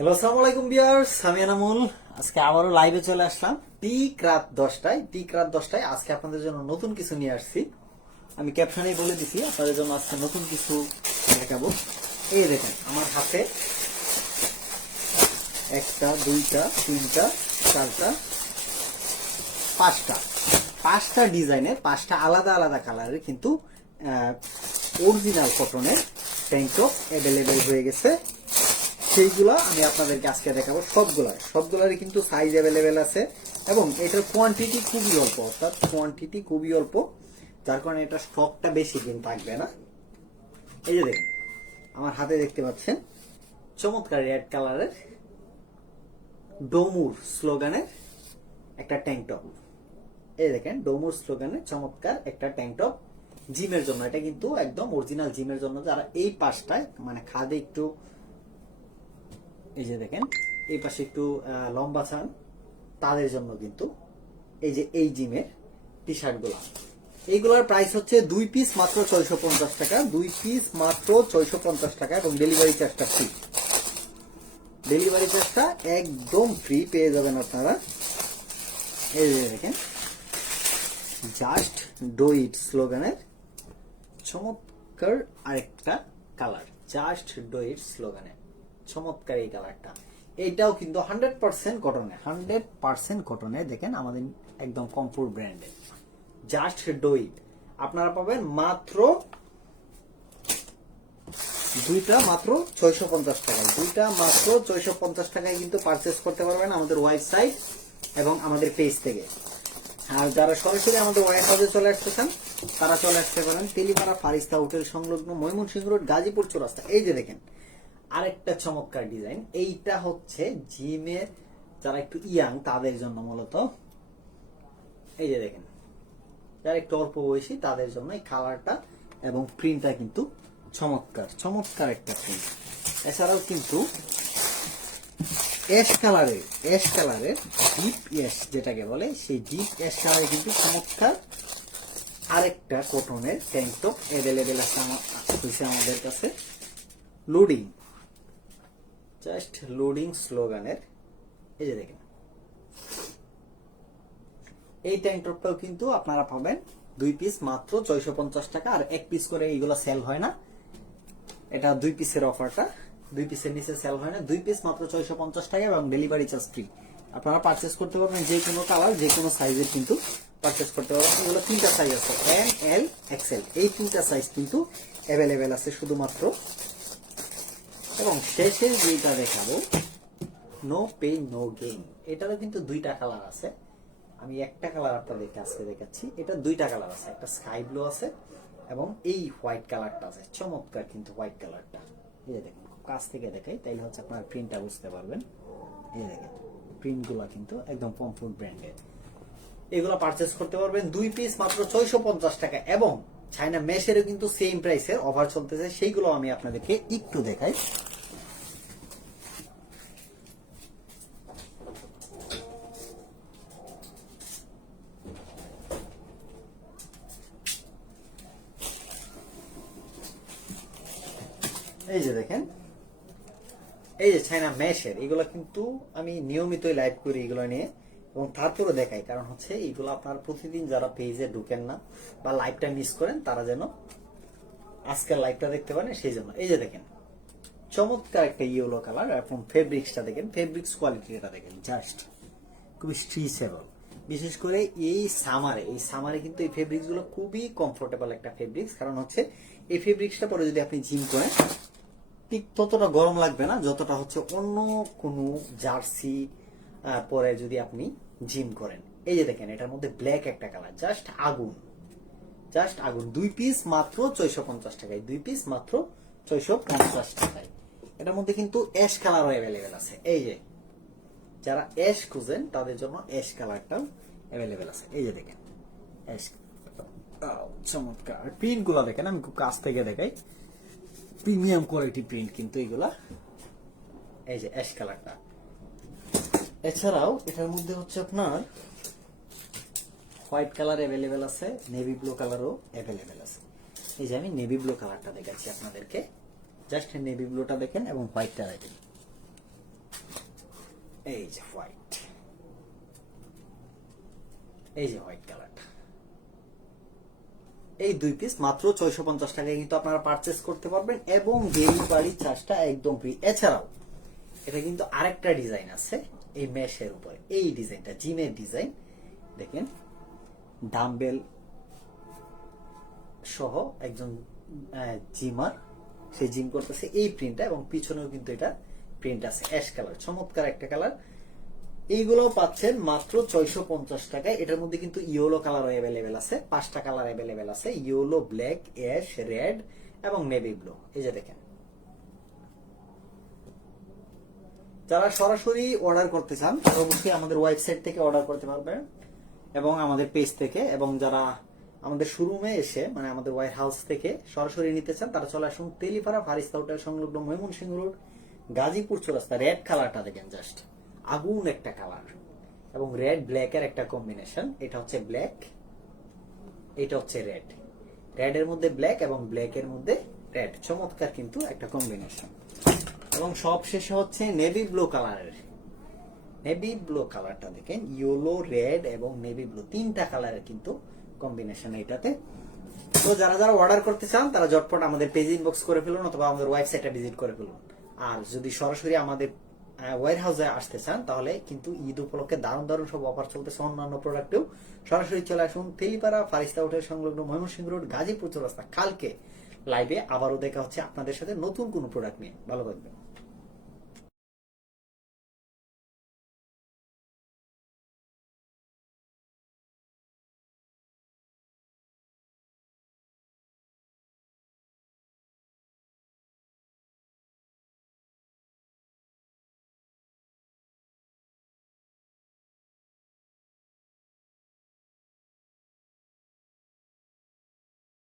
Hello, আসসালামু আলাইকুম viewers, আমি এনামুল। আজকে আবারও লাইভে চলে আসলাম ঠিক রাত 10টায়। আজকে আপনাদের জন্য নতুন কিছু নিয়ে আসছি। আমি ক্যাপশনেই বলে দিছি আপনাদের জন্য আজকে নতুন কিছু দেখাবো। এই দেখেন আমার হাতে একটা, দুইটা, তিনটা, চারটা, পাঁচটা ডিজাইনের, পাঁচটা আলাদা আলাদা কালারের কিন্তু অরিজিনাল কটনের ট্যাঙ্ক টপ অ্যাভেলেবেল হয়ে গেছে। সেইগুলা আমি আপনাদেরকে আজকে দেখাবো। সবগুলারই কিন্তু সাইজ অ্যাভেলেবেল আছে এবং এটার কোয়ান্টিটি খুবই অল্প, অর্থাৎ কোয়ান্টিটি খুবই অল্প, যার কারণে এটা স্টকটা বেশি দিন থাকবে না। এই যে দেখুন আমার হাতে দেখতে পাচ্ছেন চমৎকার রেড কালারের ডোমুর স্লোগানের একটা ট্যাঙ্ক টপ। এই দেখেন ডোমুর স্লোগানের চমৎকার একটা ট্যাঙ্ক টপ জিমের জন্য। এটা কিন্তু একদম অরিজিনাল জিমের জন্য, যারা এই পাশটায় মানে খাদে একটু, এই যে দেখেন এই পাশে একটু লম্বা চান, তাদের জন্য কিন্তু এই যে এই জিমের টি শার্ট গুলা, এইগুলোর প্রাইস হচ্ছে 2 পিস মাত্র 650 টাকা, 2 পিস মাত্র 650 টাকা এবং ডেলিভারি চার্জটা ফ্রি। ডেলিভারি চার্জটা একদম ফ্রি পেয়ে যাবেন আপনারা। এই যে দেখেন জাস্ট ডু ইট স্লোগানের চমৎকার আরেকটা কালার, জাস্ট ডু ইট স্লোগানের চমৎকার এই কালারটা। এইটাও কিন্তু 100% কটনে, 100% কটনে। দেখেন আমাদের একদম কমফোর্ট ব্র্যান্ডের জাস্ট ডু ইট। আপনারা পাবেন মাত্র দুইটা মাত্র 650 টাকায়, দুইটা মাত্র 650 টাকায় কিন্তু পারচেস করতে পারবেন আমাদের ওয়েবসাইট এবং আমাদের পেজ থেকে। আর যারা সরাসরি আমাদের ওয়ার হাউসে চলে আসতে চান তারা চলে আসতে পারেন তেলিপাড়া ফারিস্তা হোটেল সংলগ্ন ময়মনসিংহ রোড গাজীপুর চৌরাস্তা। এই যে দেখেন আরেকটা চমৎকার ডিজাইন, এইটা হচ্ছে জিমের যারা একটু ইয়াং তাদের জন্য মূলত। এই যে দেখেন যারা একটু অল্প বয়সী তাদের জন্য এই কালারটা এবং প্রিন্টটা কিন্তু চমৎকার একটা প্রিন্ট। এছাড়াও কিন্তু অ্যাশ কালারের ডিপ অ্যাশ যেটাকে বলে, সেই ডিপ অ্যাশ কালারে কিন্তু চমৎকার আরেকটা কটনের ট্যাঙ্ক টপ অ্যাভেলেবেল আছে আমাদের কাছে। লোডিং, জাস্ট লোডিং স্লোগানের। এই যে দেখেন এই ট্যাঙ্ক টপটাও কিন্তু আপনারা পাবেন 2 পিস মাত্র 650 টাকা, আর 1 পিস করে এইগুলো সেল হয় না। এটা 2 পিসের অফারটা, 2 পিসের নিচে সেল হয় না। 2 পিস মাত্র 650 টাকা এবং ডেলিভারি চার্জ ফ্রি। আপনারা পারচেস করতে পারবেন যে কোনো কালার, যে কোনো সাইজের কিন্তু পারচেস করতে পারবেন। এগুলো 3টা সাইজ আছে, এম, এল, এক্সেল, এই 3টা সাইজ কিন্তু অ্যাভেলেবেল আছে শুধুমাত্র। এবং শেষে যেটা দেখাবো নো পে নো গেইন, এটারও কিন্তু 2টা কালার আছে। আমি একটা কালার আপনাদেরকে আজকে দেখাচ্ছি। এটা 2টা কালার আছে, একটা স্কাই ব্লু আছে এবং এই হোয়াইট কালারটা আছে। চমৎকার কিন্তু হোয়াইট কালারটা। এই যে দেখুন কাছ থেকে দেখাই তাইলে হচ্ছে আপনার প্রিন্টটা বুঝতে পারবেন। এই দেখেন প্রিন্টগুলো কিন্তু একদম কমফোর্ট ব্র্যান্ডের। এগুলো পারচেস করতে পারবেন 2 পিস মাত্র 650 টাকা এবং চাইনা মেশেরও কিন্তু সেম প্রাইসের অফার চলতেছে, সেইগুলো আমি আপনাদেরকে একটু দেখাই। এই যে দেখেন এই যে চাইনা মেশের, এগুলো কিন্তু আমি নিয়মিতই লাইভ করি এগুলো নিয়ে এবং তারপরে দেখাই, কারণ হচ্ছে এইগুলো আপনার প্রতিদিন যারা পেজে ঢুকেন না বা লাইভটা মিস করেন তারা যেন আজকের লাইভটা দেখতে পারেন, সেই জন্য। এই যে দেখেন চমৎকার একটা ইয়েলো কালার এবং ফেব্রিক্সটা দেখেন, ফেব্রিক্স কোয়ালিটিটা দেখেন, জাস্ট খুবই স্ট্রেচেবল। বিশেষ করে এই সামারে কিন্তু এই ফেব্রিক্স গুলো খুবই কমফোর্টেবল একটা ফেব্রিক্স, কারণ হচ্ছে এই ফেব্রিক্সটা পরে যদি আপনি জিম করেন ঠিক ততটা গরম লাগবে না যতটা হচ্ছে অন্য কোনো জার্সি পরে যদি আপনি জিম করেন। এই যে দেখেন এটার মধ্যে ব্ল্যাক একটা কালার, জাস্ট আগুন। 2 পিস মাত্র 650 টাকায়, 2 পিস মাত্র 650 টাকায়। এটার মধ্যে কিন্তু অ্যাশ কালারও অ্যাভেলেবেল আছে। এই যে যারা অ্যাশ খুঁজেন তাদের জন্য অ্যাশ কালারটাও অ্যাভেলেবেল আছে। এই যে দেখেন অ্যাশ, চমৎকার প্রিন্ট গুলা দেখেন, আমি খুব কাছ থেকে দেখাই, প্রিমিয়াম কোয়ালিটি প্রিন্ট কিন্তু এগুলা। এই যে অ্যাশ কালারটা। এছাড়াও এটার মধ্যে হচ্ছে আপনার হোয়াইট কালার অ্যাভেলেবেল আছে, নেভি ব্লু কালারও অ্যাভেলেবেল আছে। এই যে আমি নেভি ব্লু কালারটা দেখাচ্ছি আপনাদেরকে, জাস্ট নেভি ব্লুটা দেখেন এবং হোয়াইটটা দেখেন। এই যে হোয়াইট, এই যে হোয়াইট কালারটা, এই 2 পিস মাত্র 650 টাকায় কিন্তু আপনারা পারচেস করতে পারবেন এবং ডেলিভারি চার্জটা একদম ফ্রি। এছাড়াও এটা কিন্তু আরেকটা ডিজাইন আছে এই মেশের উপরে, এই ডিজাইনটা জিমের ডিজাইন দেখেন, ডাম্বেল সহ একজন জিমার, সে জিম করতেছে, এই প্রিন্টটা, এবং পিছনেও কিন্তু এটা প্রিন্ট আছে অ্যাশ কালার, চমৎকার একটা কালার। এইগুলো পাচ্ছেন মাত্র 650 টাকায়। এটার মধ্যে কিন্তু ইয়েলো কালার অ্যাভেলেবেল আছে, 5টা কালার অ্যাভেলেবেল আছে, ইয়েলো, ব্ল্যাক, অ্যাশ, রেড এবং নেভি ব্লু। এই যে দেখেন, যারা সরাসরি অর্ডার করতে চান তারা অবশ্যই আমাদের ওয়েবসাইট থেকে অর্ডার করতে পারবেন এবং আমাদের পেজ থেকে, এবং যারা আমাদের শোরুমে এসে মানে আমাদের ওয়ার হাউস থেকে সরাসরি নিতে চান তারা চলে আসুন তেলিপাড়া ফারিস্তা হোটেল সংলগ্ন ময়মনসিংহ রোড, গাজীপুর চৌরাস্তা। রেড কালারটা দেখেন, জাস্ট আগুন একটা কালার, এবং রেড ব্ল্যাক এর একটা কম্বিনেশন। এটা হচ্ছে ব্ল্যাক, এটা হচ্ছে রেড, রেড এর মধ্যে ব্ল্যাক এবং ব্ল্যাক এর মধ্যে রেড, চমৎকার কিন্তু একটা কম্বিনেশন। এবং সব শেষে হচ্ছে নেভি ব্লু কালারের, নেভি ব্লু কালারটা দেখেন, ইয়েলো, রেড এবং নেভি ব্লু, 3টা কালারের কিন্তু কম্বিনেশন এটাতে। তো যারা যারা অর্ডার করতে চান তারা ঝটপট আমাদের পেজ ইনবক্স করে ফেলুন অথবা আমাদের ওয়েবসাইটে ভিজিট করে ফেলুন। আর যদি সরাসরি আমাদের ওয়্যার হাউসে আসতে চান তাহলে কিন্তু ঈদ উপলক্ষে দারুণ দারুণ সব অফার চলতেছে অন্যান্য প্রোডাক্টেও। সরাসরি চলে আসুন তেলিপাড়া ফারিস্তা হোটেল সংলগ্ন ময়মনসিংহ রোড, গাজীপুর চৌরাস্তা। কালকে লাইভে আবারও দেখা হচ্ছে আপনাদের সাথে নতুন কোনো প্রোডাক্ট নিয়ে। ভালো থাকবেন।